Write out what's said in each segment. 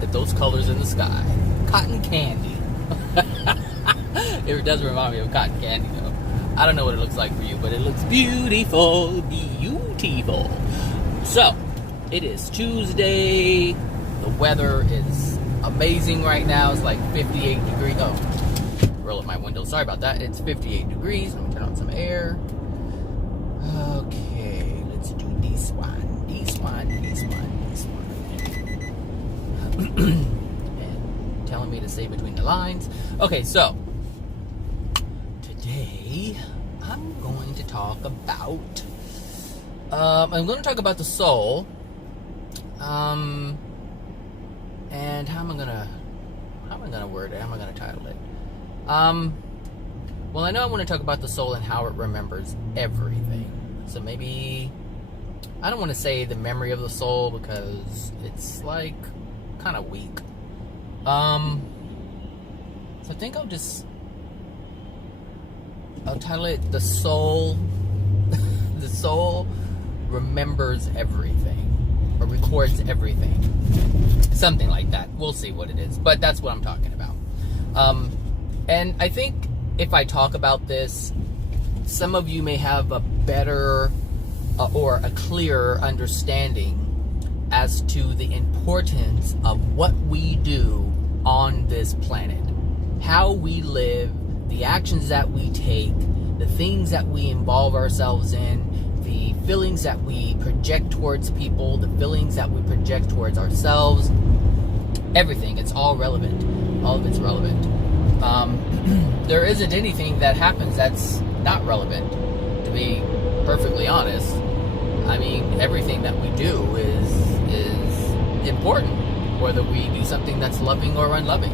look at those colors in the sky. Cotton candy. It does remind me of cotton candy, though. I don't know what it looks like for you, but it looks beautiful, beautiful. So, it is Tuesday. The weather is amazing right now. It's like 58 degrees. Oh, roll up my window. Sorry about that. It's 58 degrees. I'm going to turn on some air. Okay, let's do this one. And telling me to say between the lines. Okay, so today I'm going to talk about the soul. And how am I gonna word it? How am I gonna title it? Well, I know I want to talk about the soul and how it remembers everything. So maybe I don't want to say the memory of the soul because it's like kind of weak. So I think I'll title it the soul. The soul remembers everything, or records everything, something like that. We'll see what it is, but that's what I'm talking about. And I think if I talk about this, some of you may have a better or a clearer understanding as to the importance of what we do on this planet, how we live, the actions that we take, the things that we involve ourselves in, the feelings that we project towards people, the feelings that we project towards ourselves, everything. It's all relevant. All of it's relevant. There isn't anything that happens that's not relevant, to be perfectly honest. I mean, everything that we do is important, whether we do something that's loving or unloving.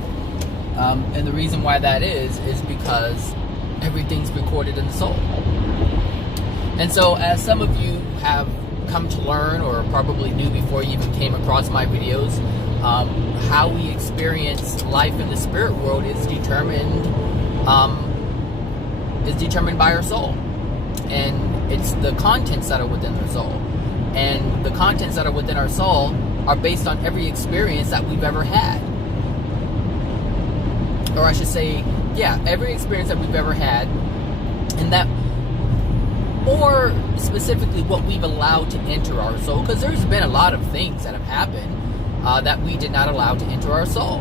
And the reason why that is because everything's recorded in the soul. And so, as some of you have come to learn, or probably knew before you even came across my videos, how we experience life in the spirit world is determined by our soul. And it's the contents that are within the soul. And the contents that are within our soul are based on every experience that we've ever had. Or I should say, yeah, every experience that we've ever had. And that, or specifically what we've allowed to enter our soul. Because there's been a lot of things that have happened that we did not allow to enter our soul.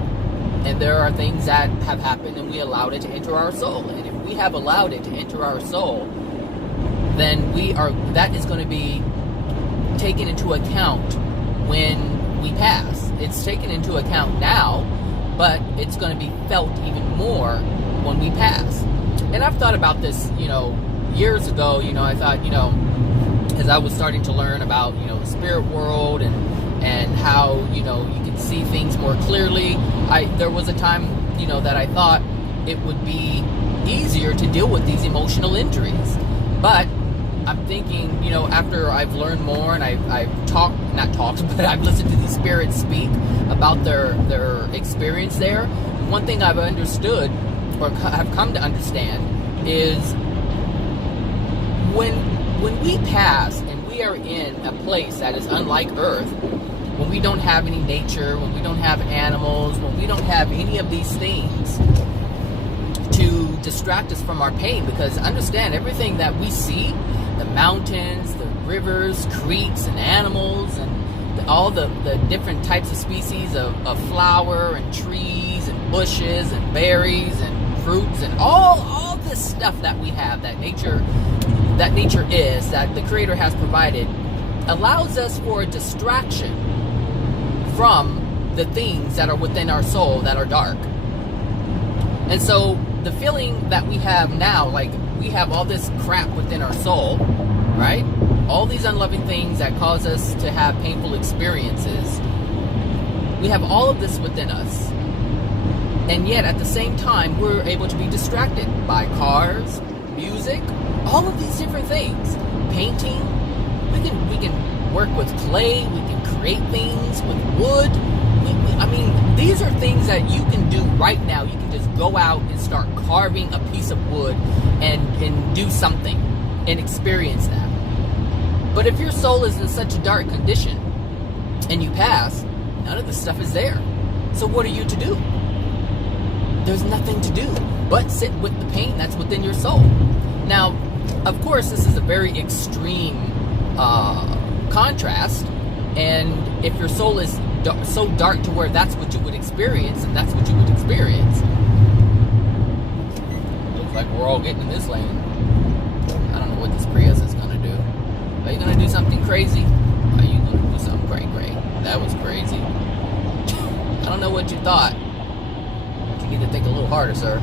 And there are things that have happened and we allowed it to enter our soul. And if we have allowed it to enter our soul, then that is going to be taken into account when we pass. It's taken into account now, but it's going to be felt even more when we pass. And I've thought about this, years ago. I thought, as I was starting to learn about, the spirit world and how, you can see things more clearly. There was a time, that I thought it would be easier to deal with these emotional injuries. But I'm thinking, after I've learned more and I've I've listened to these spirits speak about their experience there, one thing I've understood, or have come to understand, is when we pass and we are in a place that is unlike Earth, when we don't have any nature, when we don't have animals, when we don't have any of these things to distract us from our pain, because understand, everything that we see, the mountains, the rivers, creeks, and animals, and all the different types of species of flower and trees and bushes and berries and fruits and all this stuff that we have, that nature is, that the Creator has provided, allows us for a distraction from the things that are within our soul that are dark. And so the feeling that we have now, like we have all this crap within our soul, right? All these unloving things that cause us to have painful experiences. We have all of this within us. And yet at the same time, we're able to be distracted by cars, music, all of these different things. Painting. We can work with clay. We can create things with wood. These are things that you can do right now. You can just go out and start carving a piece of wood and do something and experience that. But if your soul is in such a dark condition and you pass, none of this stuff is there. So what are you to do? There's nothing to do but sit with the pain that's within your soul. Now, of course, this is a very extreme contrast, and if your soul is so dark to where that's what you would experience, and that's what you would experience. Looks like we're all getting in this lane. I don't know what this Prius is going to do. Are you going to do something crazy? Are you going to do something cray-cray? That was crazy. I don't know what you thought. You need to think a little harder, sir.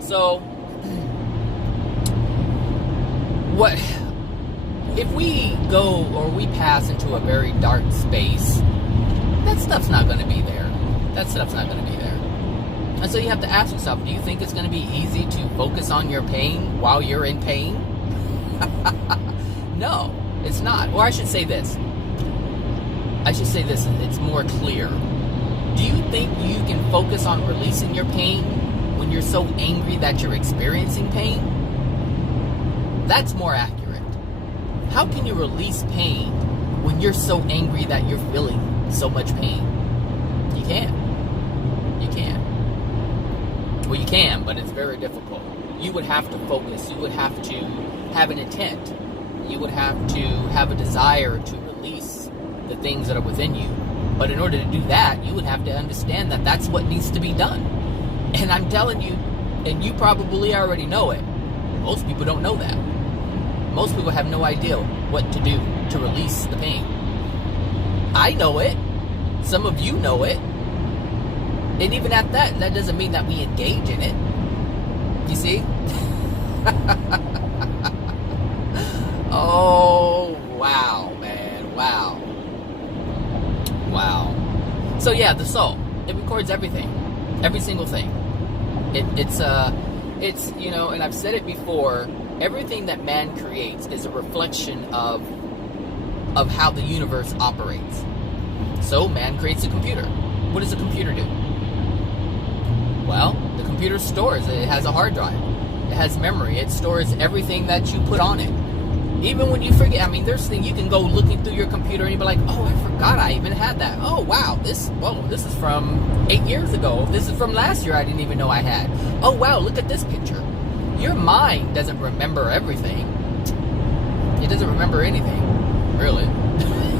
So, what if we go or we pass into a very dark space? That stuff's not going to be there. That stuff's not going to be there. And so you have to ask yourself, do you think it's going to be easy to focus on your pain while you're in pain? No, it's not. Or I should say this. It's more clear. Do you think you can focus on releasing your pain when you're so angry that you're experiencing pain? That's more accurate. How can you release pain when you're so angry that you're feeling so much pain? You can't. You can't. Well, you can, but it's very difficult. You would have to focus. You would have to have an intent. You would have to have a desire to release the things that are within you. But in order to do that, you would have to understand that that's what needs to be done. And I'm telling you, and you probably already know it, most people don't know that. Most people have no idea what to do to release the pain. I know it. Some of you know it. And even at that doesn't mean that we engage in it. You see? Oh, wow, man. Wow. Wow. So yeah, the soul. It records everything. Every single thing. It's you know, and I've said it before, everything that man creates is a reflection of how the universe operates. So man creates a computer. What does a computer do? Well, the computer stores. It has a hard drive. It has memory. It stores everything that you put on it. Even when you forget, I mean, there's things you can go looking through your computer and you'll be like, oh, I forgot I even had that. Oh, wow, this is from 8 years ago. This is from last year I didn't even know I had. Oh, wow, look at this picture. Your mind doesn't remember everything. It doesn't remember anything, really.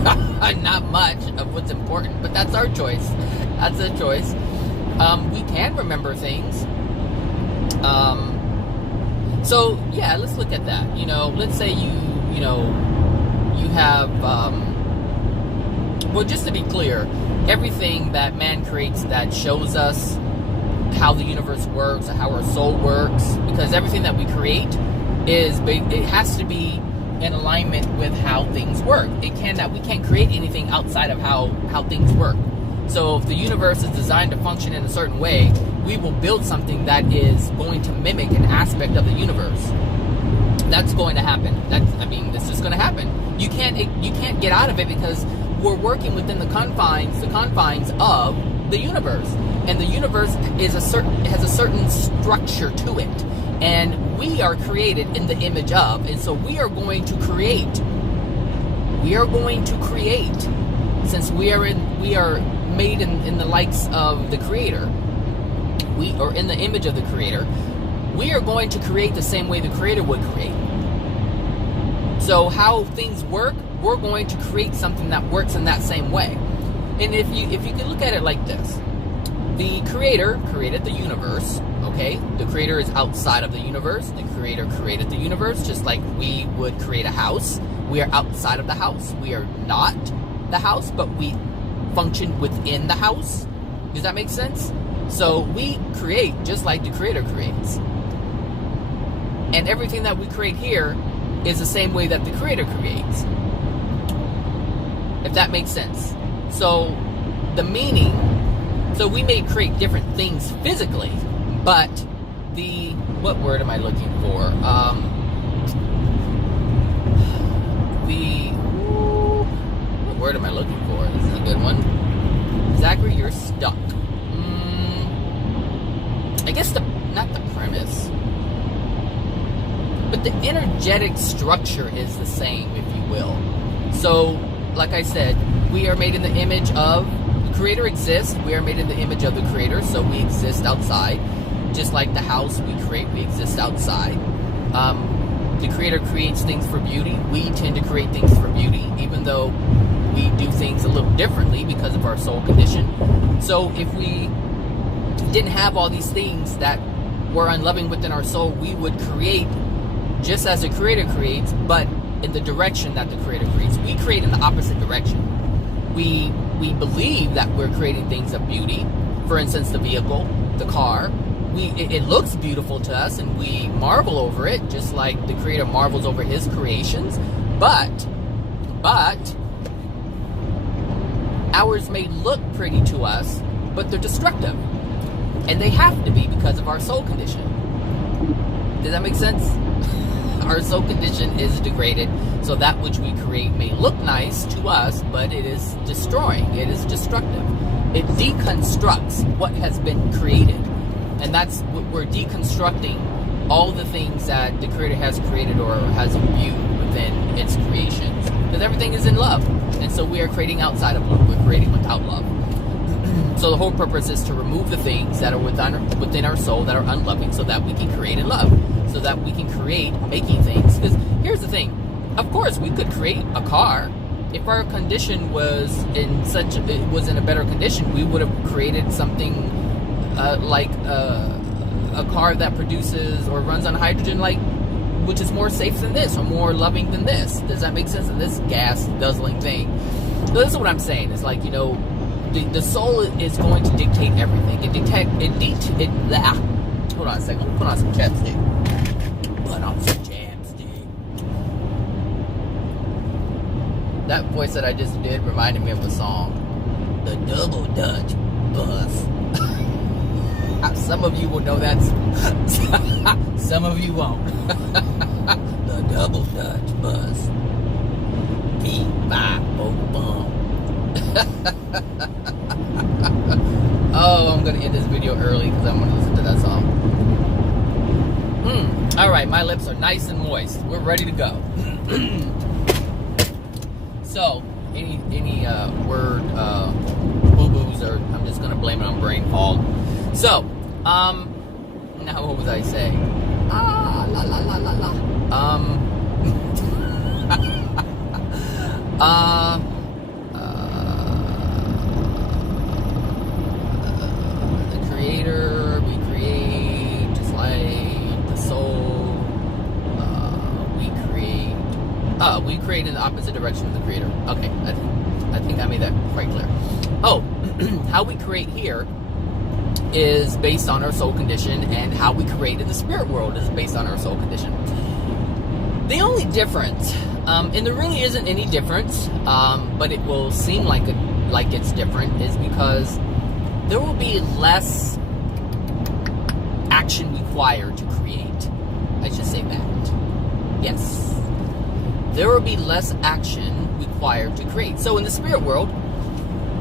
Not much of what's important, but that's our choice. That's a choice. We can remember things. So yeah, let's look at that. You know, let's say you have, well, just to be clear, everything that man creates that shows us how the universe works, or how our soul works, because everything that we create it has to be in alignment with how things work. We can't create anything outside of how things work. So if the universe is designed to function in a certain way, we will build something that is going to mimic an aspect of the universe. That's going to happen. It's just going to happen. You can't get out of it because we're working within the confines of the universe, and the universe has a certain structure to it, and we are created in the image of, and so we are going to create. Since we are made in the likes of the Creator, or in the image of the Creator, we are going to create the same way the Creator would create. So how things work, we're going to create something that works in that same way. And if you can look at it like this, the Creator created the universe, okay? The Creator is outside of the universe. The Creator created the universe just like we would create a house. We are outside of the house. We are not the house, but we function within the house. Does that make sense? So we create just like the Creator creates. And everything that we create here is the same way that the Creator creates. If that makes sense. So the meaning, so we may create different things physically, but what word am I looking for? What word am I looking for? This is a good one. Zachary, you're stuck. I guess not the premise, but the energetic structure is the same, if you will. So, like I said, we are made in the image of the Creator exists. We are made in the image of the Creator, so we exist outside. Just like the house we create, we exist outside. The Creator creates things for beauty. We tend to create things for beauty, even though we do things a little differently because of our soul condition. So if we didn't have all these things that were unloving within our soul, we would create just as the Creator creates, but in the direction that the Creator creates. We create in the opposite direction. We believe that we're creating things of beauty. For instance, the vehicle, the car. It looks beautiful to us, and we marvel over it, just like the Creator marvels over His creations. But ours may look pretty to us, but they're destructive, and they have to be because of our soul condition. Does that make sense? Our soul condition is degraded, so that which we create may look nice to us, but it is destroying. It is destructive. It deconstructs what has been created. And that's what we're deconstructing, all the things that the Creator has created or has imbued within its creations. Because everything is in love. And so we are creating outside of love. We're creating without love. So the whole purpose is to remove the things that are within our soul that are unloving, so that we can create in love. So that we can create making things. Because here's the thing. Of course, we could create a car. If our condition was in a better condition, we would have created something like a car that produces or runs on hydrogen, which is more safe than this or more loving than this. Does that make sense? And this gas guzzling thing. So this is what I'm saying. It's like, the soul is going to dictate everything. Hold on a second. Put on some chapstick. That voice that I just did reminded me of a song, The Double Dutch Bus. Some of you will know that. Some of you won't. The Double Dutch Bus. Beep, bop, boom, boom. Oh, I'm going to end this video early because I'm going to listen to that song. Alright, my lips are nice and moist. We're ready to go. So, any word boo-boos, or I'm just going to blame it on brain fog. So, now what was I saying? The Creator, we create, just like the soul, we create in the opposite direction of the Creator. Okay, I think I made that quite clear. Oh, how we create here is based on our soul condition, and how we create in the spirit world is based on our soul condition. The only difference, and there really isn't any difference, but it will seem like it's different, is because there will be less action required to create. I should say that. Yes. There will be less action required to create. So in the spirit world,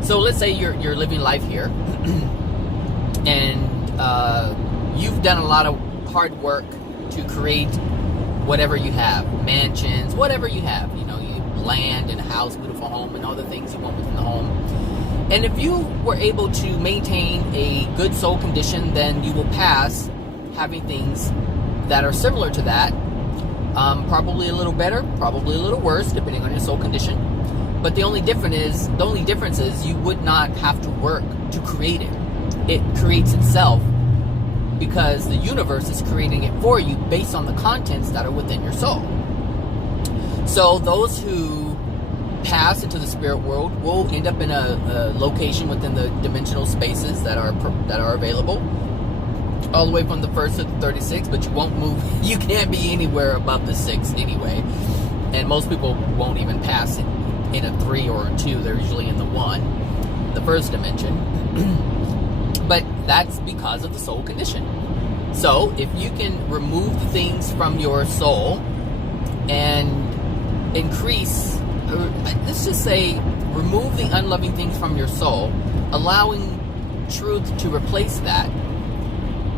so let's say you're living life here, and you've done a lot of hard work to create whatever you have, mansions, whatever you have, you land and a house, beautiful home, and all the things you want within the home. And if you were able to maintain a good soul condition, then you will pass having things that are similar to that, probably a little better, probably a little worse, depending on your soul condition. But the only difference is you would not have to work to create it. It creates itself, because the universe is creating it for you based on the contents that are within your soul. So those who pass into the spirit world will end up in a location within the dimensional spaces that are available, all the way from the 1st to the 36, but you won't move. You can't be anywhere above the 6 anyway. And most people won't even pass in a 3 or a 2. They're usually in the 1, the first dimension. But that's because of the soul condition. So if you can remove the things from your soul and increase, let's just say, remove the unloving things from your soul, allowing truth to replace that,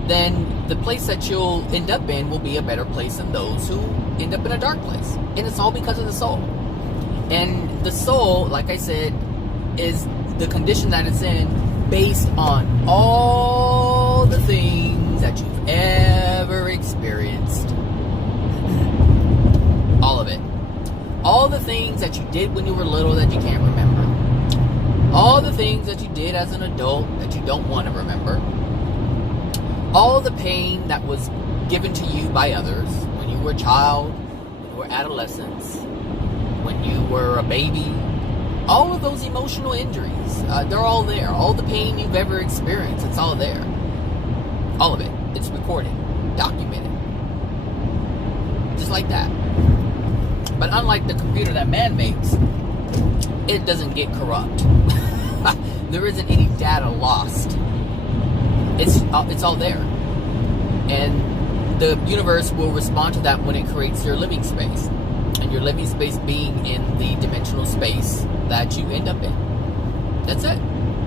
then the place that you'll end up in will be a better place than those who end up in a dark place. And it's all because of the soul. And the soul, like I said, is the condition that it's in based on all the things that you've ever experienced. All of it. All the things that you did when you were little that you can't remember. All the things that you did as an adult that you don't want to remember. All the pain that was given to you by others when you were a child, when you were adolescents, when you were a baby. All of those emotional injuries, they're all there. All the pain you've ever experienced, it's all there. All of it. It's recorded, documented. Just like that. But unlike the computer that man makes, it doesn't get corrupt. There isn't any data lost. It's all there. And the universe will respond to that when it creates your living space. And your living space being in the dimensional space that you end up in. That's it.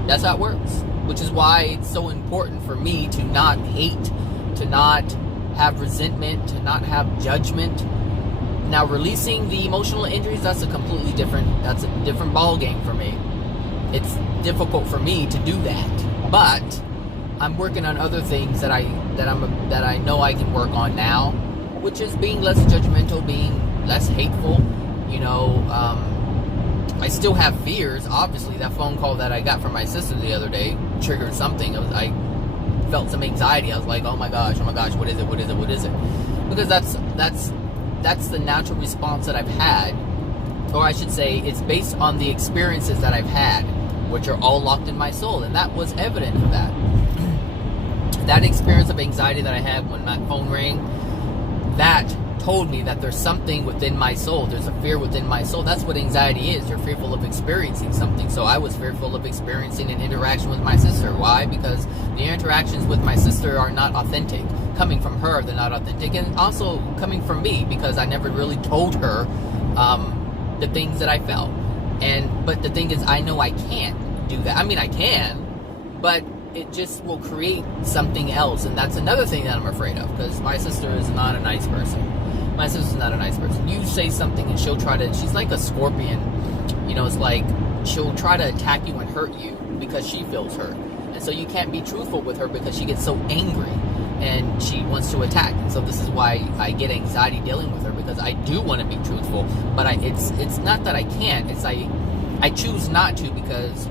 That's how it works. Which is why it's so important for me to not hate, to not have resentment, to not have judgment. Now, releasing the emotional injuries, that's a different ball game for me. It's difficult for me to do that. But I'm working on other things that I know I can work on now, which is being less judgmental, being less hateful. I still have fears. Obviously, that phone call that I got from my sister the other day triggered something. I felt some anxiety. I was like, oh my gosh, what is it? Because that's the natural response that I've had. Or I should say, it's based on the experiences that I've had, which are all locked in my soul. And that was evident of that. That experience of anxiety that I had when my phone rang, that told me that there's something within my soul. There's a fear within my soul. That's what anxiety is. You're fearful of experiencing something. So I was fearful of experiencing an interaction with my sister. Why? Because the interactions with my sister are not authentic. Coming from her, they're not authentic. And also coming from me, because I never really told her the things that I felt. But the thing is, I know I can't do that. I mean, I can, but it just will create something else. And that's another thing that I'm afraid of, because my sister is not a nice person. My sister's not a nice person. You say something and she's like a scorpion. It's like she'll try to attack you and hurt you because she feels hurt. And so you can't be truthful with her because she gets so angry and she wants to attack. And so this is why I get anxiety dealing with her, because I do want to be truthful, but it's not that I can't. It's I choose not to, because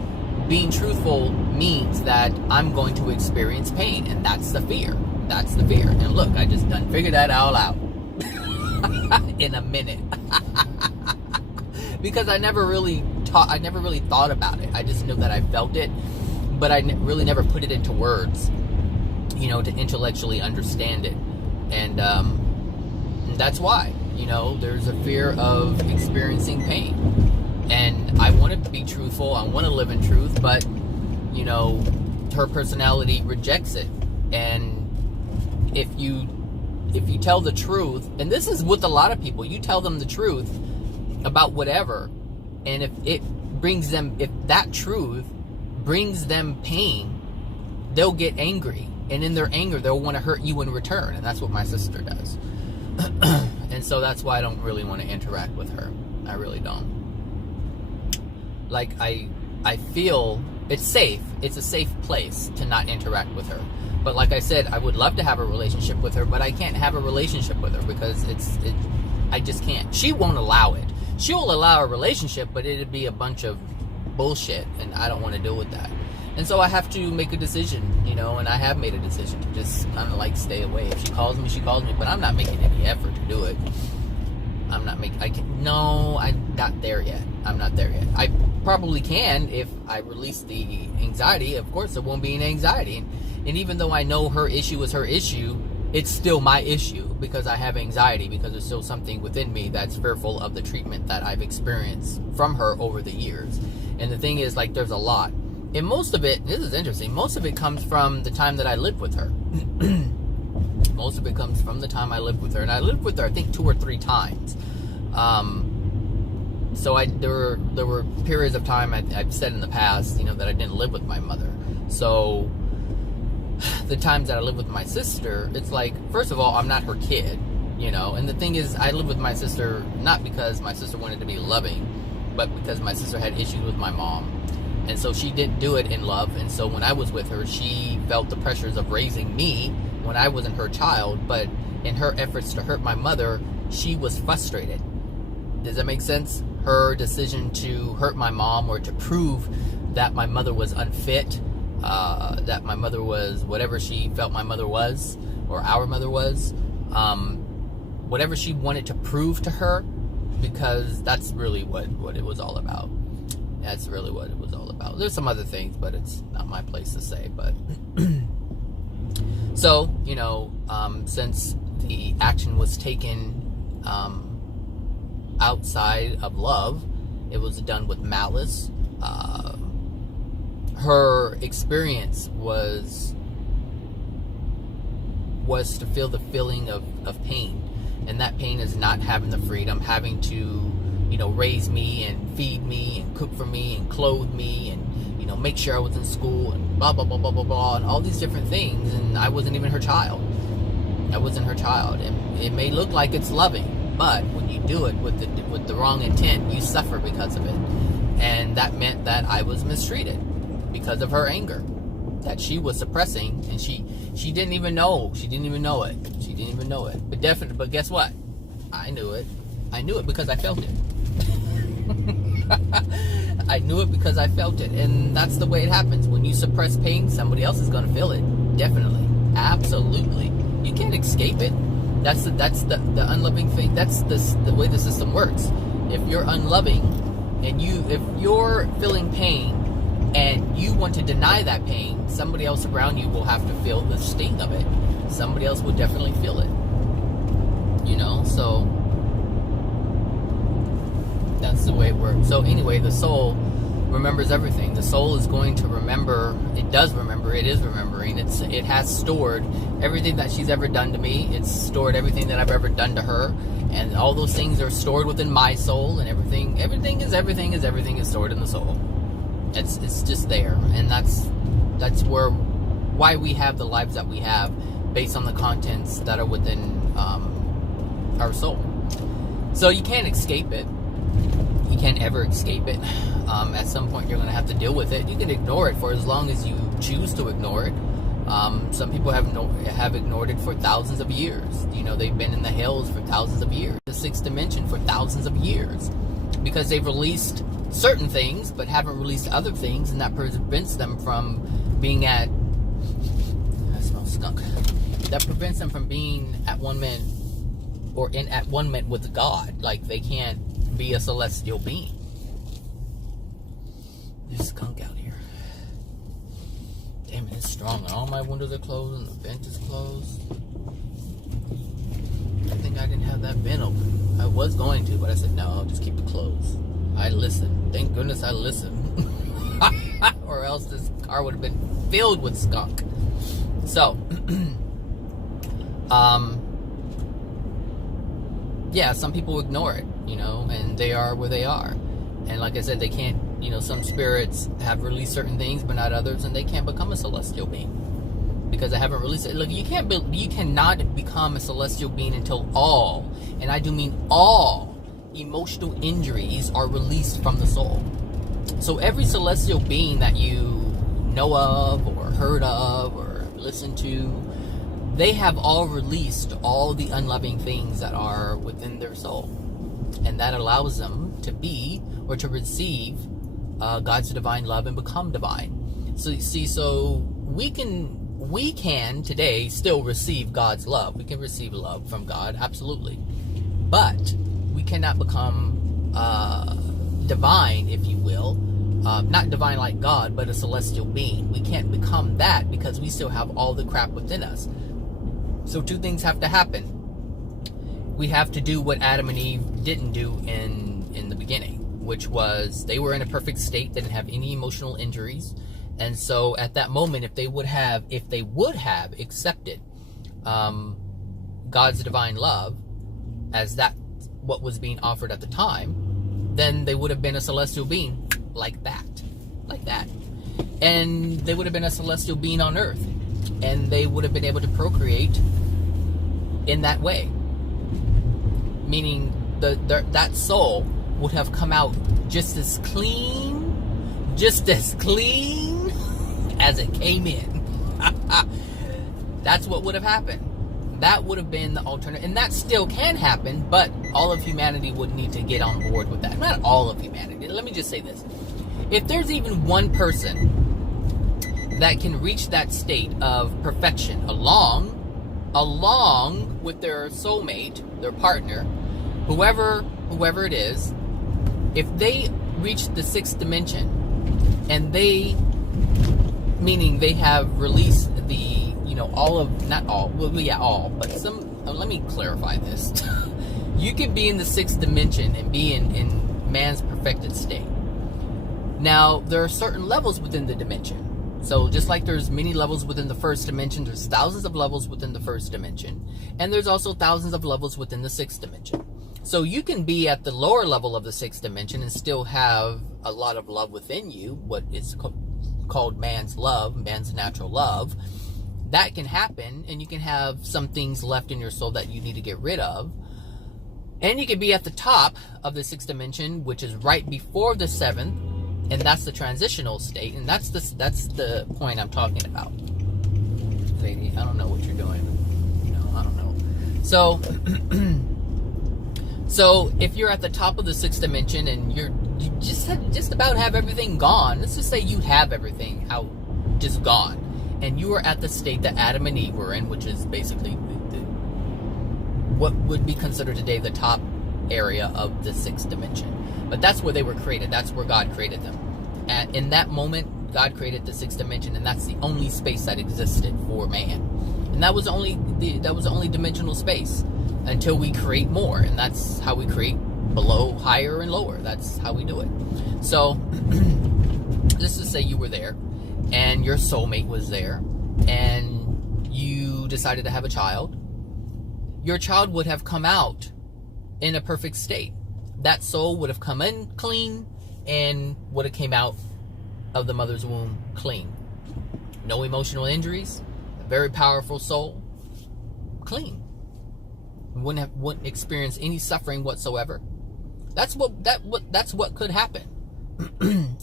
being truthful means that I'm going to experience pain, and that's the fear. That's the fear. And look, I just done figured that all out in a minute. Because I never really thought about it. I just knew that I felt it, but I really never put it into words, to intellectually understand it. And that's why, there's a fear of experiencing pain. And I want to be truthful. I want to live in truth, but her personality rejects it. And if you tell the truth, and this is with a lot of people, you tell them the truth about whatever, and if that truth brings them pain, they'll get angry, and in their anger they'll want to hurt you in return. And that's what my sister does. And so that's why I don't really want to interact with her. I really don't. Like, I feel it's safe. It's a safe place to not interact with her. But like I said, I would love to have a relationship with her, but I can't have a relationship with her because I just can't. She won't allow it. She'll allow a relationship, but it'd be a bunch of bullshit, and I don't want to deal with that. And so I have to make a decision, and I have made a decision to just kind of like stay away. If she calls me, but I'm not making any effort to do it. I'm not there yet. I'm not there yet. I probably can if I release the anxiety. Of course, there won't be an anxiety. And even though I know her issue is her issue, it's still my issue because I have anxiety, because there's still something within me that's fearful of the treatment that I've experienced from her over the years. And the thing is, like, there's a lot. And most of it, this is interesting, most of it comes from the time that I lived with her. Most of it comes from the time I lived with her. And I lived with her, I think, 2 or 3 times. So there were periods of time I've said in the past, that I didn't live with my mother. So the times that I lived with my sister, it's like, first of all, I'm not her kid, and the thing is, I lived with my sister not because my sister wanted to be loving, but because my sister had issues with my mom. And so she didn't do it in love. And so when I was with her, she felt the pressures of raising me when I wasn't her child. But in her efforts to hurt my mother, she was frustrated. Does that make sense? Her decision to hurt my mom, or to prove that my mother was unfit, that my mother was whatever she felt my mother was, or our mother was, whatever she wanted to prove to her, because that's really what it was all about. That's really what it was all about. There's some other things, but it's not my place to say. But so, you know, since the action was taken outside of love, it was done with malice. Her experience was to feel the feeling of pain, and that pain is not having the freedom, having to, you know, raise me and feed me and cook for me and clothe me and, you know, make sure I was in school and blah blah blah blah blah blah and all these different things, and I wasn't even her child. I wasn't her child, and it may look like it's loving, but when you do it with the wrong intent, you suffer because of it. And that meant that I was mistreated because of her anger that she was suppressing, and she didn't even know. She didn't even know it. But guess what? I knew it. I knew it because I felt it. I knew it because I felt it. And that's the way it happens. When you suppress pain, somebody else is going to feel it. Definitely. Absolutely. You can't escape it. That's the unloving thing. That's the way the system works. If you're unloving, and if you're feeling pain and you want to deny that pain, somebody else around you will have to feel the sting of it. Somebody else will definitely feel it. You know, so that's the way it works. So anyway, the soul remembers everything. The soul is going to remember. It does remember. It is remembering. It has stored everything that she's ever done to me. It's stored everything that I've ever done to her, and all those things are stored within my soul. And everything is stored in the soul. It's just there, and that's why we have the lives that we have, based on the contents that are within our soul. So you can't escape it. You can't ever escape it. At some point, you're going to have to deal with it. You can ignore it for as long as you choose to ignore it. Some people have ignored it for thousands of years. You know, they've been in the hells for thousands of years, the sixth dimension for thousands of years, because they've released certain things but haven't released other things, and that prevents them from being at... I smell skunk. That prevents them from being at one minute, or at one minute with God. Like, they can't be a celestial being. There's skunk out here. Damn it, it's strong. All my windows are closed and the vent is closed. I think I didn't have that vent open. I was going to, but I said no, I'll just keep it closed. I listened. Thank goodness I listened. Or else this car would have been filled with skunk. So, yeah, some people ignore it, you know, and they are where they are. And like I said, they can't, you know, some spirits have released certain things, but not others, and they can't become a celestial being because they haven't released it. Look, you cannot become a celestial being until all, and I do mean all, emotional injuries are released from the soul. So every celestial being that you know of, or heard of, or listened to, they have all released all the unloving things that are within their soul, and that allows them to be, or to receive, God's divine love and become divine. So you see, so we can today still receive God's love. We can receive love from God, absolutely, but we cannot become divine, if you will. Not divine like God, but a celestial being. We can't become that because we still have all the crap within us. So two things have to happen. We have to do what Adam and Eve didn't do in the beginning, which was they were in a perfect state, didn't have any emotional injuries. And so at that moment, if they would have accepted God's divine love as that what was being offered at the time, then they would have been a celestial being like that. And they would have been a celestial being on earth, and they would have been able to procreate in that way, meaning that soul would have come out just as clean, just as clean as it came in. That's what would have happened. That would have been the alternative. And that still can happen, but all of humanity would need to get on board with that. Not all of humanity. Let me just say this. If there's even one person that can reach that state of perfection along with their soulmate, their partner, whoever it is, if they reach the 6th dimension and meaning they have released the, all, but some, let me clarify this. You can be in the 6th dimension and be in man's perfected state. Now, there are certain levels within the dimension. So just like there's many levels within the 1st dimension, there's thousands of levels within the 1st dimension. And there's also thousands of levels within the 6th dimension. So you can be at the lower level of the 6th dimension and still have a lot of love within you, what is called man's love, man's natural love. That can happen, and you can have some things left in your soul that you need to get rid of. And you can be at the top of the 6th dimension, which is right before the 7th. And that's the transitional state, and that's the point I'm talking about. Lady, I don't know what you're doing. I don't know. So if you're at the top of the 6th dimension and you just about have everything gone, let's just say you have everything out, just gone, and you are at the state that Adam and Eve were in, which is basically what would be considered today the top area of the 6th dimension. But that's where they were created. That's where God created them. And in that moment, God created the 6th dimension, and that's the only space that existed for man. And that was the only dimensional space until we create more, and that's how we create below, higher, and lower. That's how we do it. So, just to say you were there, and your soulmate was there, and you decided to have a child. Your child would have come out in a perfect state. That soul would have come in clean and would have came out of the mother's womb clean. No emotional injuries, a very powerful soul, clean. Wouldn't experience any suffering whatsoever. That's what could happen.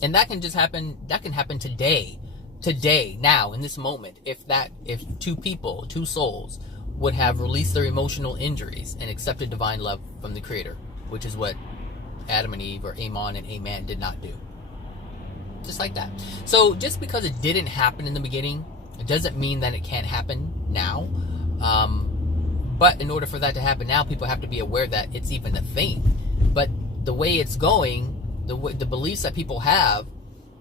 And that can just happen. That can happen today, now, in this moment. If two souls would have released their emotional injuries and accepted divine love from the Creator, which is what Adam and Eve, or Amon and Aman, did not do. Just like that. So just because it didn't happen in the beginning, it doesn't mean that it can't happen now. But in order for that to happen now, people have to be aware that it's even a thing. But the way it's going, the beliefs that people have,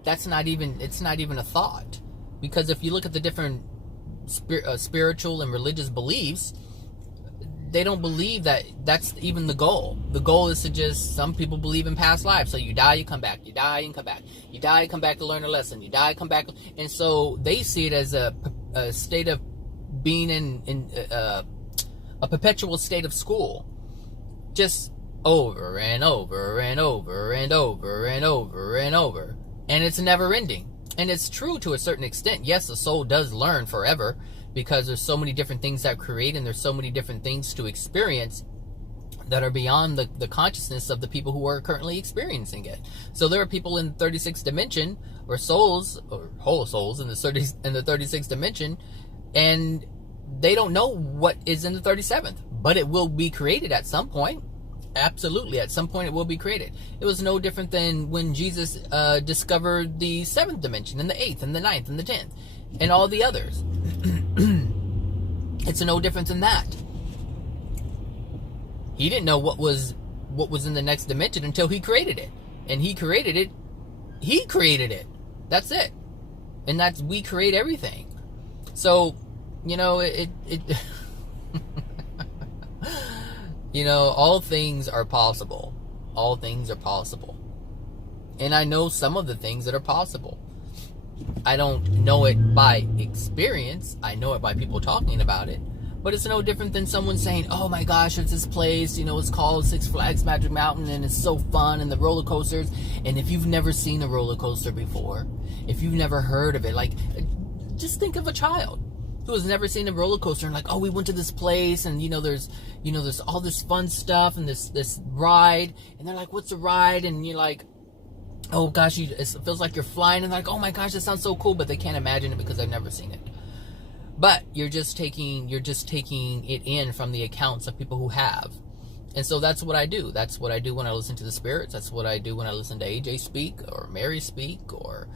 it's not even a thought. Because if you look at the different spiritual and religious beliefs, they don't believe that that's even the goal. The goal is to just, some people believe in past lives. So you die, you come back. You die, and come back. You die, you come back to learn a lesson. You die, come back. And so they see it as a state of being in a perpetual state of school. Just over and over and over and over and over and over. And it's never ending. And it's true to a certain extent. Yes, the soul does learn forever, because there's so many different things that create, and there's so many different things to experience that are beyond the consciousness of the people who are currently experiencing it. So there are people in the 36th dimension, or souls, or whole souls in the 36th dimension, and they don't know what is in the 37th, but it will be created at some point. Absolutely, at some point it will be created. It was no different than when Jesus discovered the 7th dimension, and the 8th, and the 9th, and the 10th, and all the others. It's no different than that. He didn't know what was in the next dimension until he created it. And he created it. That's it. And we create everything. So, it all things are possible. All things are possible. And I know some of the things that are possible. I don't know it by experience. I know it by people talking about it. But it's no different than someone saying, oh my gosh, it's this place, it's called Six Flags Magic Mountain, and it's so fun, and the roller coasters. And if you've never seen a roller coaster before, if you've never heard of it, just think of a child who has never seen a roller coaster, and we went to this place, and there's all this fun stuff, and this ride, and they're like, what's a ride? And you're like, oh gosh, it feels like you're flying, and like, oh my gosh, that sounds so cool, but they can't imagine it because they've never seen it. But you're just taking it in from the accounts of people who have. And so that's what I do. That's what I do when I listen to the spirits. That's what I do when I listen to AJ speak, or Mary speak, or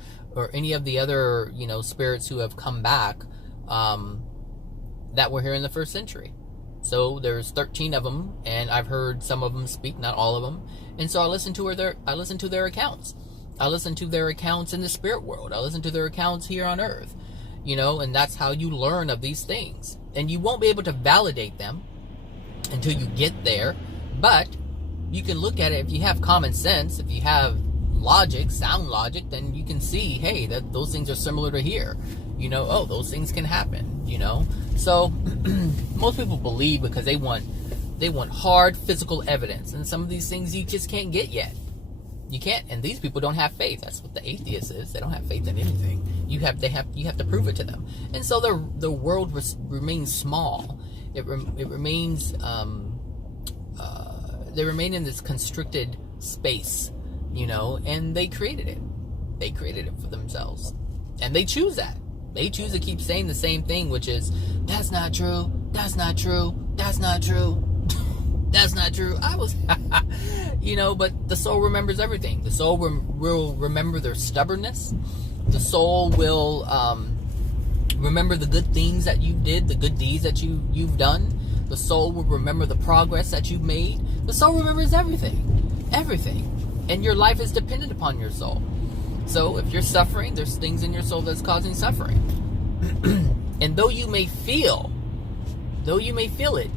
any of the other, spirits who have come back that were here in the 1st century. So there's 13 of them, and I've heard some of them speak, not all of them. And so I listen to their accounts. I listen to their accounts in the spirit world. I listen to their accounts here on earth. And that's how you learn of these things. And you won't be able to validate them until you get there, but you can look at it. If you have common sense, if you have logic, sound logic, then you can see, hey, that those things are similar to here. Oh, those things can happen. So most people believe because they want hard physical evidence, and some of these things you just can't get yet. You can't, and these people don't have faith. That's what the atheist is. They don't have faith in anything. You have to prove it to them, and so the world remains small. It remains. They remain in this constricted space, and they created it. They created it for themselves, and they choose that. They choose to keep saying the same thing, which is, that's not true. That's not true. That's not true. That's not true. But the soul remembers everything. The soul will remember their stubbornness. The soul will remember the good things that you did, the good deeds that you've done. The soul will remember the progress that you've made. The soul remembers everything. Everything. And your life is dependent upon your soul. So if you're suffering, there's things in your soul that's causing suffering. And though you may feel it,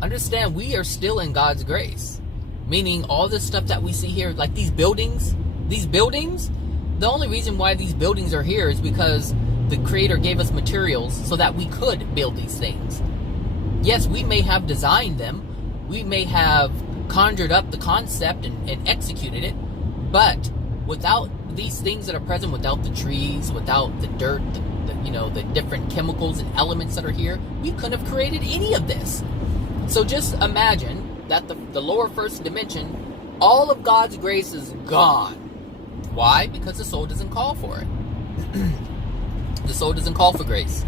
understand we are still in God's grace. Meaning all this stuff that we see here, like these buildings, the only reason why these buildings are here is because the Creator gave us materials so that we could build these things. Yes, we may have designed them, we may have conjured up the concept and executed it, but without these things that are present, without the trees, without the dirt, the different chemicals and elements that are here, we couldn't have created any of this. So just imagine that the lower 1st dimension, all of God's grace is gone. Why? Because the soul doesn't call for it. The soul doesn't call for grace.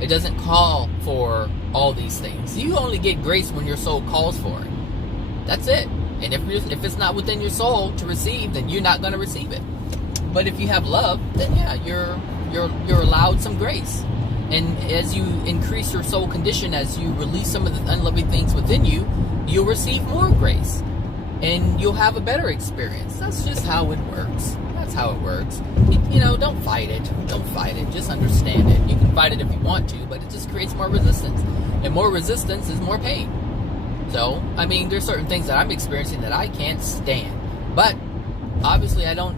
It doesn't call for all these things. You only get grace when your soul calls for it. That's it. And if it's not within your soul to receive, then you're not going to receive it. But if you have love, then yeah, you're allowed some grace. And as you increase your soul condition, as you release some of the unloving things within you, you'll receive more grace. And you'll have a better experience. That's just how it works. That's how it works. Don't fight it. Don't fight it. Just understand it. You can fight it if you want to, but it just creates more resistance. And more resistance is more pain. So, there's certain things that I'm experiencing that I can't stand. But obviously I don't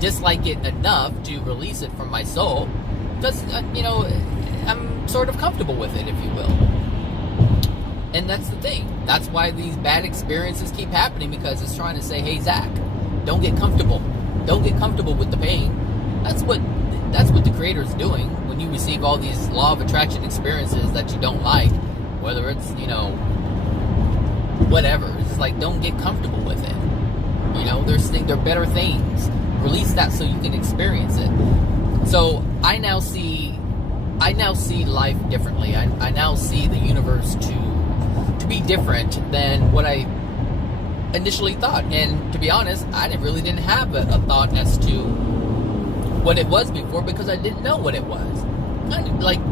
dislike it enough to release it from my soul. Because, I'm sort of comfortable with it, if you will. And that's the thing. That's why these bad experiences keep happening, because it's trying to say, hey, Zach, don't get comfortable. Don't get comfortable with the pain. That's what the Creator is doing when you receive all these law of attraction experiences that you don't like, whether it's, whatever. It's like, don't get comfortable with it. There are better things. Release that so you can experience it. So I now see life differently. I now see the universe to be different than what I initially thought. And to be honest, I really didn't have a thought as to what it was before, because I didn't know what it was.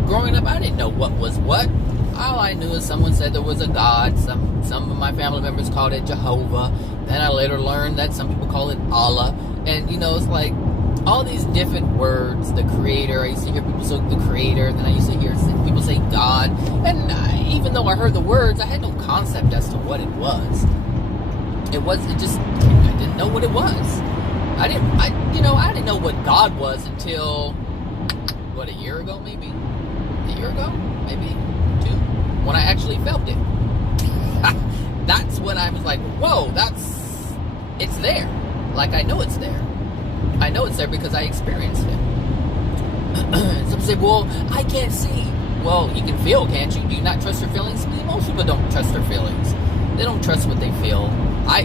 Growing up, I didn't know what was what. All I knew is someone said there was a God. Some of my family members called it Jehovah. Then I later learned that some people call it Allah. And, it's like all these different words. The Creator. I used to hear people say the Creator. And then I used to hear people say God. And even though I heard the words, I had no concept as to what it was. I didn't know what it was. I didn't know what God was until, a year ago, maybe? A year ago? Maybe? 2? When I actually felt it. That's when I was like, whoa, it's there. I know it's there. I know it's there because I experienced it. Some say, well, I can't see. Well, you can feel, can't you? Do you not trust your feelings? Most people don't trust their feelings. They don't trust what they feel. I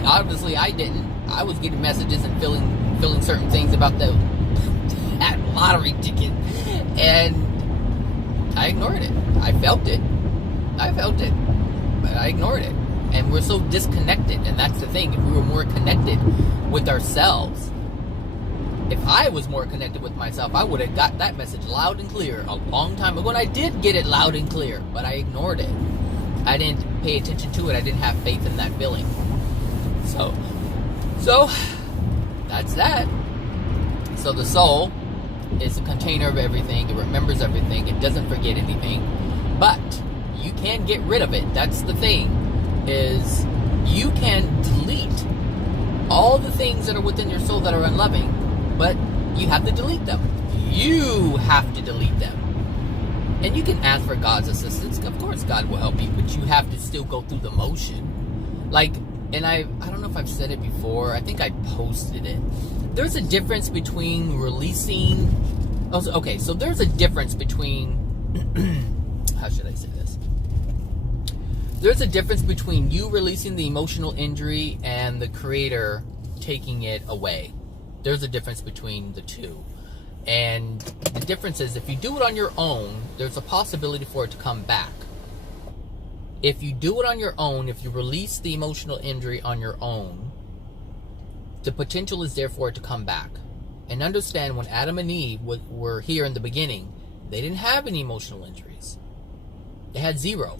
didn't. I was getting messages and feeling certain things about that lottery ticket, and I ignored it. I felt it, but I ignored it. And we're so disconnected, and that's the thing. If we were more connected with ourselves, if I was more connected with myself, I would have got that message loud and clear a long time ago. And I did get it loud and clear, but I ignored it. I didn't pay attention to it. I didn't have faith in that feeling. So that's that. So the soul is a container of everything. It remembers everything. It doesn't forget anything. But you can get rid of it. That's the thing, is you can delete all the things that are within your soul that are unloving, but you have to delete them. You have to delete them. And you can ask for God's assistance. Of course God will help you, but you have to still go through the motion. Like, and I don't know if I've said it before. I think I posted it. There's a difference between releasing... Okay, so there's a difference between... how should I say this? There's a difference between you releasing the emotional injury and the creator taking it away. There's a difference between the two. And the difference is, if you do it on your own, there's a possibility for it to come back. If you do it on your own, if you release the emotional injury on your own, the potential is there for it to come back. And understand, when Adam and Eve were here in the beginning, they didn't have any emotional injuries. They had zero.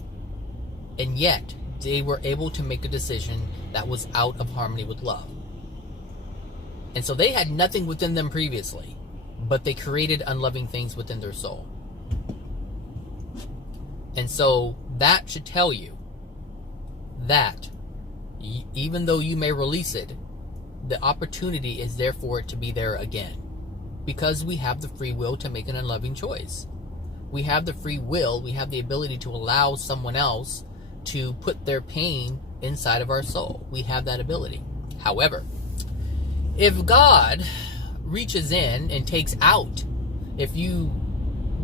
And yet, they were able to make a decision that was out of harmony with love. And so they had nothing within them previously, but they created unloving things within their soul. And so that should tell you that even though you may release it, the opportunity is there for it to be there again. Because we have the free will to make an unloving choice. We have the free will, we have the ability to allow someone else to put their pain inside of our soul. We have that ability. However, if God reaches in and takes out,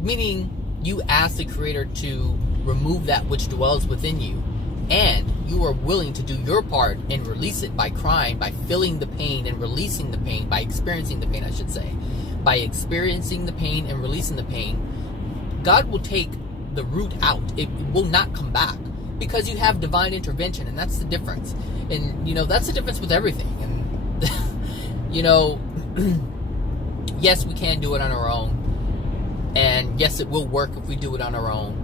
meaning you ask the Creator to remove that which dwells within you, and you are willing to do your part and release it by crying, by feeling the pain and releasing the pain, by experiencing the pain, I should say, by experiencing the pain and releasing the pain, God will take the root out. It will not come back, because you have divine intervention, and that's the difference. And, that's the difference with everything. And, yes, we can do it on our own. And yes, it will work if we do it on our own.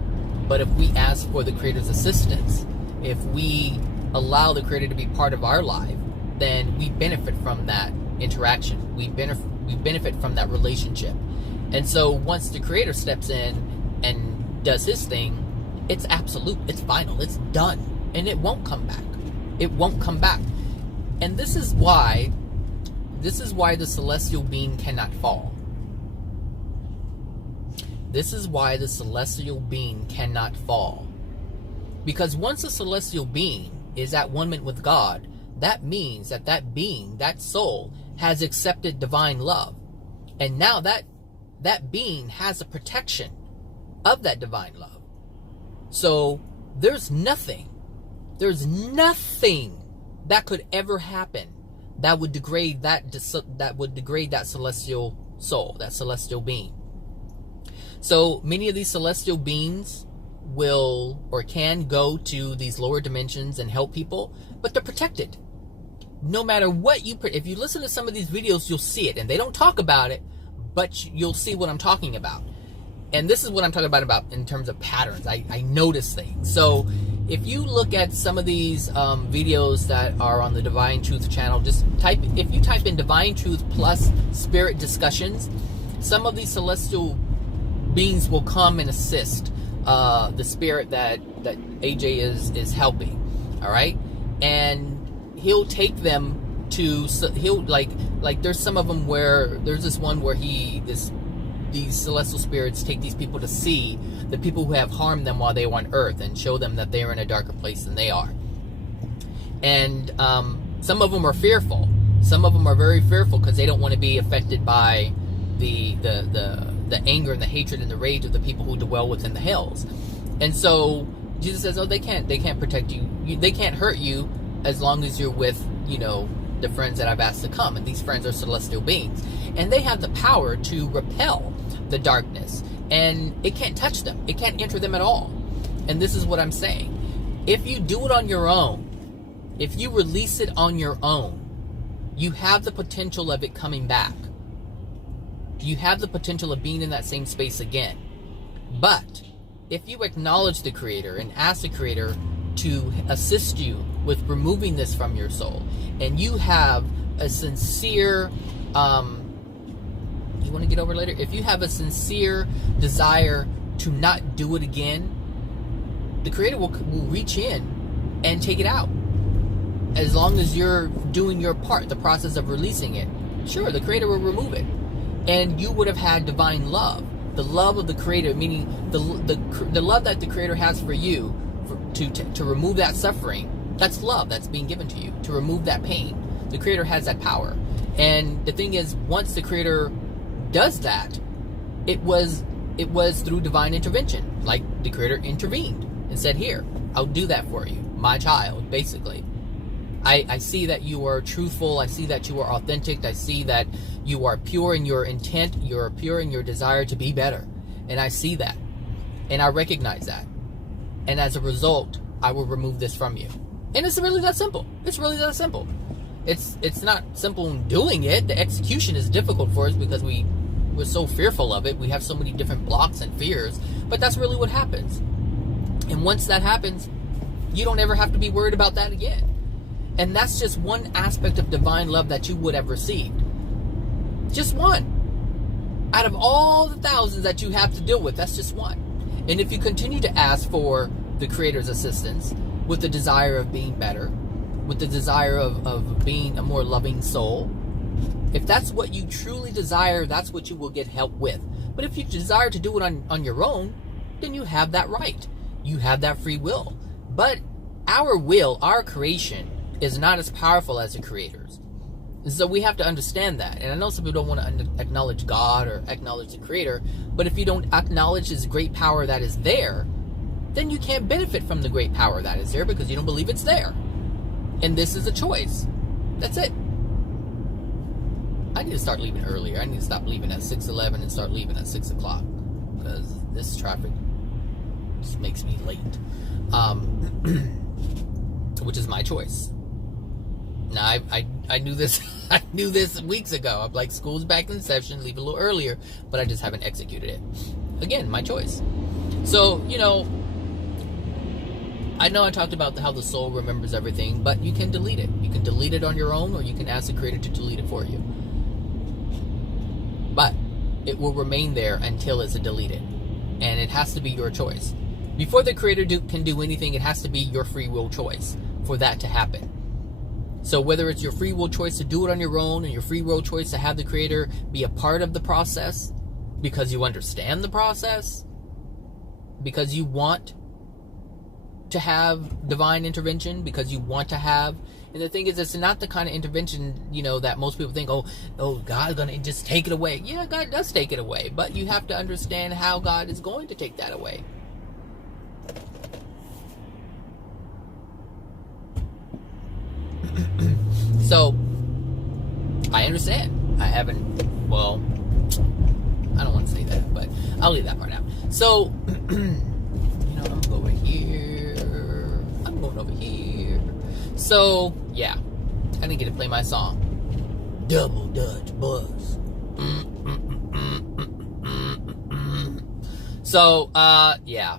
But if we ask for the Creator's assistance, if we allow the Creator to be part of our life, then we benefit from that interaction. We benefit from that relationship. And so once the Creator steps in and does His thing, it's absolute, it's final, it's done, and it won't come back. It won't come back. And this is why the celestial being cannot fall. This is why the celestial being cannot fall. Because once a celestial being is at one with God, that means that being, that soul, has accepted divine love. And now that being has a protection of that divine love. So there's nothing that could ever happen that would degrade that celestial soul, that celestial being. So many of these celestial beings will or can go to these lower dimensions and help people, but they're protected. No matter what if you listen to some of these videos, you'll see it, and they don't talk about it, but you'll see what I'm talking about. And this is what I'm talking about in terms of patterns. I notice things. So if you look at some of these videos that are on the Divine Truth channel, if you type in Divine Truth plus Spirit Discussions, some of these celestial beings will come and assist the spirit that AJ is helping. All right, and he'll take them to. He'll like there's some of them where there's this one where these celestial spirits take these people to see the people who have harmed them while they were on Earth and show them that they're in a darker place than they are. And some of them are fearful. Some of them are very fearful because they don't want to be affected by the anger and the hatred and the rage of the people who dwell within the hells. And so Jesus says, oh, they can't protect you. They can't hurt you as long as you're with, the friends that I've asked to come. And these friends are celestial beings. And they have the power to repel the darkness. And it can't touch them. It can't enter them at all. And this is what I'm saying. If you do it on your own, if you release it on your own, you have the potential of it coming back. You have the potential of being in that same space again. But if you acknowledge the Creator and ask the Creator to assist you with removing this from your soul, and you have a sincere, you want to get over later? If you have a sincere desire to not do it again, the Creator will reach in and take it out. As long as you're doing your part, the process of releasing it, sure, the Creator will remove it. And you would have had divine love. The love of the Creator, meaning the love that the Creator has for you, to remove that suffering. That's love that's being given to you, to remove that pain. The Creator has that power. And the thing is, once the Creator does that, it was through divine intervention. Like the Creator intervened and said, here, I'll do that for you, my child, basically. I see that you are truthful. I see that you are authentic. I see that you are pure in your intent. You're pure in your desire to be better. And I see that. And I recognize that. And as a result, I will remove this from you. And it's really that simple. It's really that simple. It's not simple in doing it. The execution is difficult for us because we're so fearful of it. We have so many different blocks and fears. But that's really what happens. And once that happens, you don't ever have to be worried about that again. And that's just one aspect of divine love that you would have received. Just one. Out of all the thousands that you have to deal with, that's just one. And if you continue to ask for the Creator's assistance with the desire of being better, with the desire of being a more loving soul, if that's what you truly desire, that's what you will get help with. But if you desire to do it on your own, then you have that right. You have that free will. But our will, our creation, is not as powerful as the Creator's. So we have to understand that. And I know some people don't want to acknowledge God or acknowledge the Creator, but if you don't acknowledge His great power that is there, then you can't benefit from the great power that is there because you don't believe it's there. And this is a choice. That's it. I need to start leaving earlier. I need to stop leaving at 6:11 and start leaving at 6 o'clock because this traffic just makes me late. Which is my choice. Now, I knew this. I knew this weeks ago. I'm like, school's back in session, leave a little earlier, but I just haven't executed it. Again, my choice. So, I know I talked about how the soul remembers everything, but you can delete it. You can delete it on your own, or you can ask the Creator to delete it for you. But it will remain there until it's deleted, and it has to be your choice. Before the Creator can do anything, it has to be your free will choice for that to happen. So whether it's your free will choice to do it on your own, and your free will choice to have the Creator be a part of the process because you understand the process, because you want to have divine intervention, because you want to have, and the thing is, it's not the kind of intervention, that most people think, oh, God's gonna just take it away. Yeah, God does take it away, but you have to understand how God is going to take that away. So, I understand. I don't want to say that, but I'll leave that part out. So, I'm going to go over here. I'm going over here. So, yeah. I didn't get to play my song. Double Dutch Buzz. So, yeah.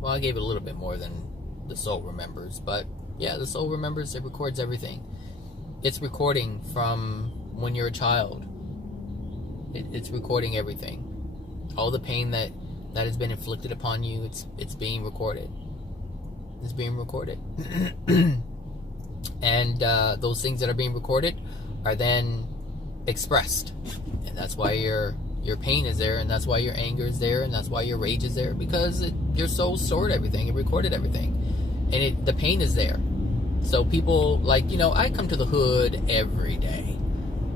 Well, I gave it a little bit more than the soul remembers, but yeah, the soul remembers. It records everything. It's recording from when you're a child. It's recording everything. All the pain that has been inflicted upon you, it's being recorded. It's being recorded. And those things that are being recorded are then expressed. And that's why your pain is there, and that's why your anger is there, and that's why your rage is there, because your soul stored everything. It recorded everything. And the pain is there. So people, I come to the hood every day.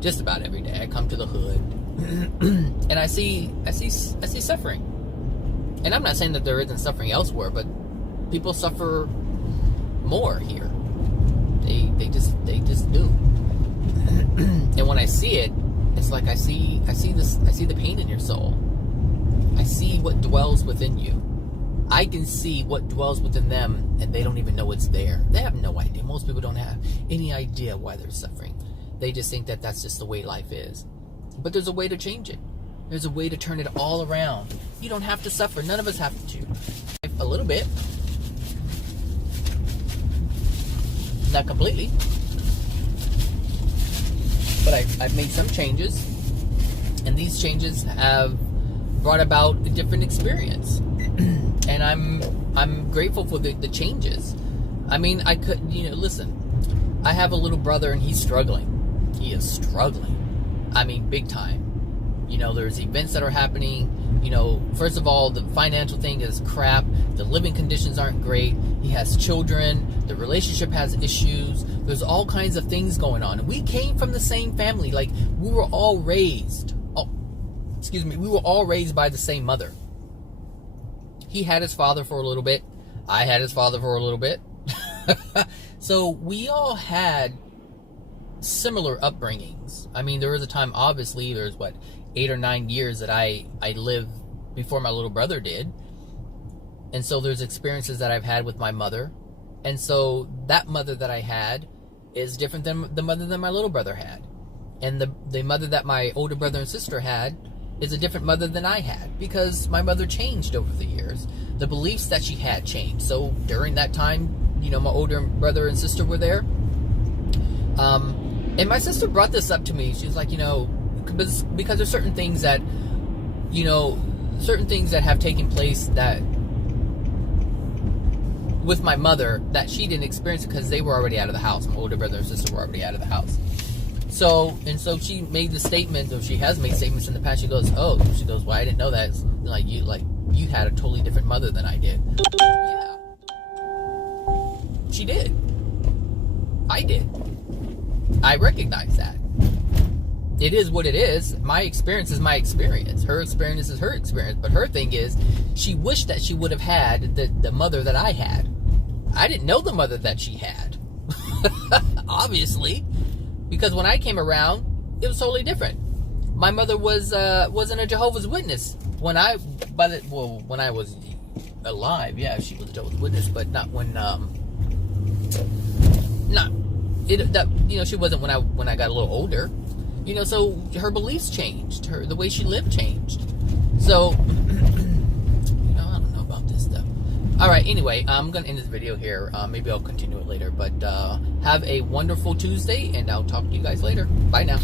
Just about every day I come to the hood. And I see suffering. And I'm not saying that there isn't suffering elsewhere, but people suffer more here. They just do. And when I see it, it's like I see the pain in your soul. I see what dwells within you. I can see what dwells within them, and they don't even know it's there. They have no idea. Most people don't have any idea why they're suffering. They just think that that's just the way life is. But there's a way to change it. There's a way to turn it all around. You don't have to suffer. None of us have to. A little bit. Not completely. But I've made some changes. And these changes have brought about a different experience. And I'm grateful for the changes. I mean, I could, listen. I have a little brother and he's struggling. He is struggling. I mean, big time. There's events that are happening. First of all, the financial thing is crap. The living conditions aren't great. He has children. The relationship has issues. There's all kinds of things going on. And we came from the same family. Like, we were all raised. We were all raised by the same mother. He had his father for a little bit. I had his father for a little bit. So we all had similar upbringings. I mean, there was a time, obviously, there's 8 or 9 years that I lived before my little brother did. And so there's experiences that I've had with my mother. And so that mother that I had is different than the mother that my little brother had. And the mother that my older brother and sister had is a different mother than I had, because my mother changed over the years. The beliefs that she had changed. So during that time, my older brother and sister were there. And my sister brought this up to me. She was like, because there's certain things that, certain things that have taken place that with my mother that she didn't experience because they were already out of the house. My older brother and sister were already out of the house. So she made the statement, or she has made statements in the past. She goes, well, I didn't know that. You had a totally different mother than I did. Yeah. She did. I did. I recognize that. It is what it is. My experience is my experience. Her experience is her experience. But her thing is, she wished that she would have had the mother that I had. I didn't know the mother that she had. Obviously. Because when I came around, it was totally different. My mother wasn't a Jehovah's Witness. When I was alive, yeah, she was a Jehovah's Witness, but not when she wasn't when I got a little older. So her beliefs changed. The way she lived changed. So I don't know about this stuff. All right, anyway, I'm going to end this video here. Maybe I'll continue it later. But have a wonderful Tuesday, and I'll talk to you guys later. Bye now.